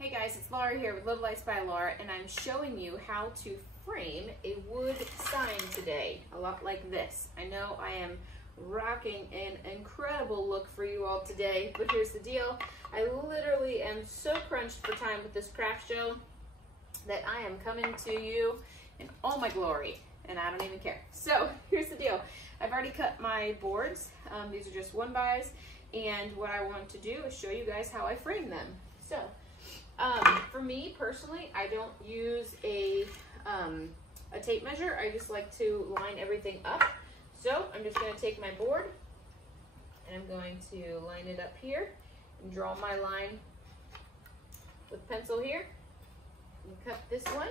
Hey guys, it's Laura here with Live Lights by Laura, and I'm showing you how to frame a wood sign today, a lot like this. I know I am rocking an incredible look for you all today, but here's the deal. I literally am so crunched for time with this craft show that I am coming to you in all my glory, and I don't even care. So here's the deal. I've already cut my boards. These are just 1-bys, and what I want to do is show you guys how I frame them. So for me personally, I don't use a tape measure. I just like to line everything up. So I'm just going to take my board and I'm going to line it up here and draw my line with pencil here and cut this one.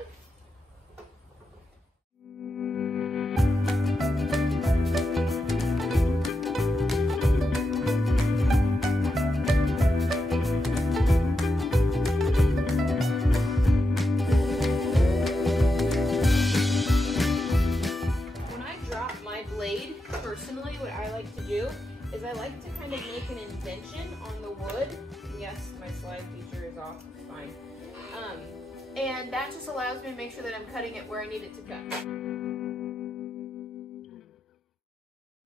Personally, what I like to do is I like to kind of make an indentation on the wood. Yes, my slide feature is off, fine. And that just allows me to make sure that I'm cutting it where I need it to cut.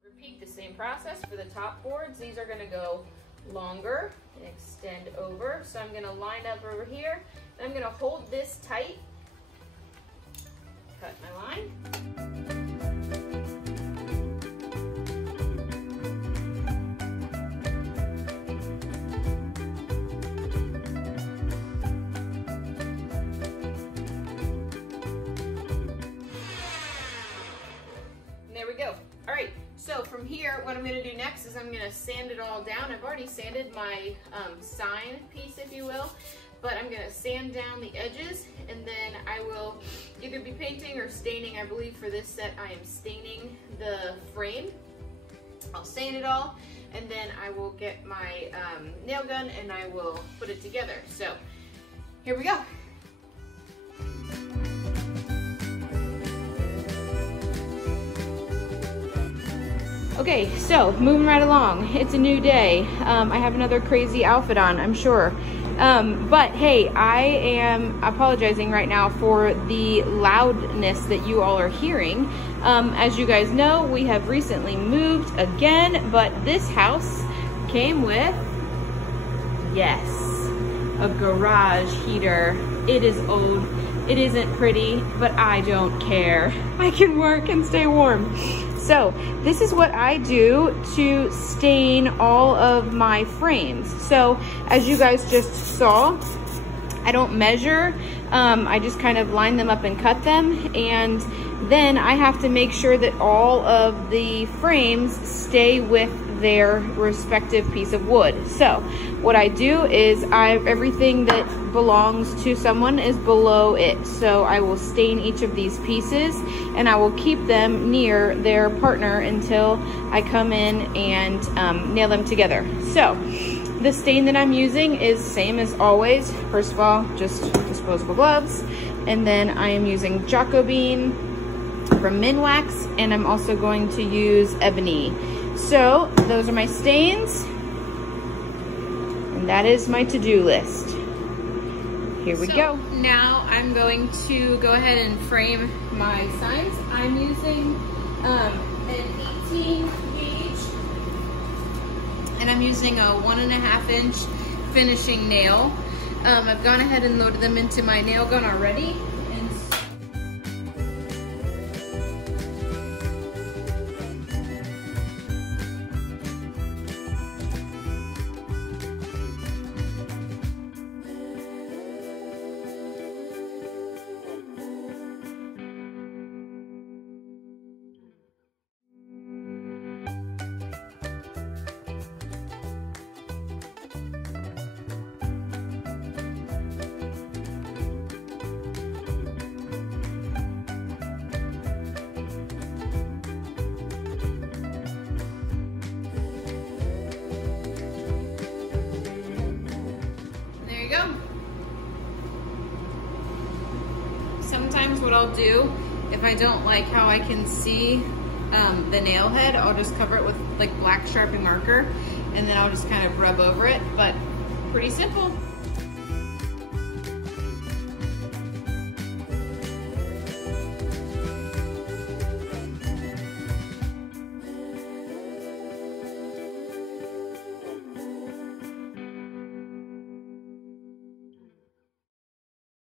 Repeat the same process for the top boards. These are going to go longer and extend over. So I'm going to line up over here, and I'm going to hold this tight, cut my line. There we go. All right, so from here, what I'm gonna do next is I'm gonna sand it all down. I've already sanded my sign piece, if you will, but I'm gonna sand down the edges, and then I will either be painting or staining. I believe for this set, I am staining the frame. I'll sand it all, and then I will get my nail gun and I will put it together. So here we go. Okay, so moving right along. It's a new day. I have another crazy outfit on, I'm sure. But hey, I am apologizing right now for the loudness that you all are hearing. As you guys know, we have recently moved again, but this house came with, yes, a garage heater. It is old. It isn't pretty, but I don't care. I can work and stay warm. So this is what I do to stain all of my frames. So as you guys just saw, I don't measure. I just kind of line them up and cut them. And then I have to make sure that all of the frames stay with their respective piece of wood. So what I do is everything that belongs to someone is below it. So I will stain each of these pieces and I will keep them near their partner until I come in and nail them together. So the stain that I'm using is same as always. First of all, just disposable gloves. And then I am using Jacobin from Minwax, and I'm also going to use Ebony. So those are my stains, and that is my to-do list. Here we go. Now I'm going to go ahead and frame my signs. I'm using an 18 gauge, and I'm using a 1.5 inch finishing nail. I've gone ahead and loaded them into my nail gun already. Go. Sometimes what I'll do, if I don't like how I can see the nail head, I'll just cover it with like black Sharpie marker, and then I'll just kind of rub over it, but pretty simple.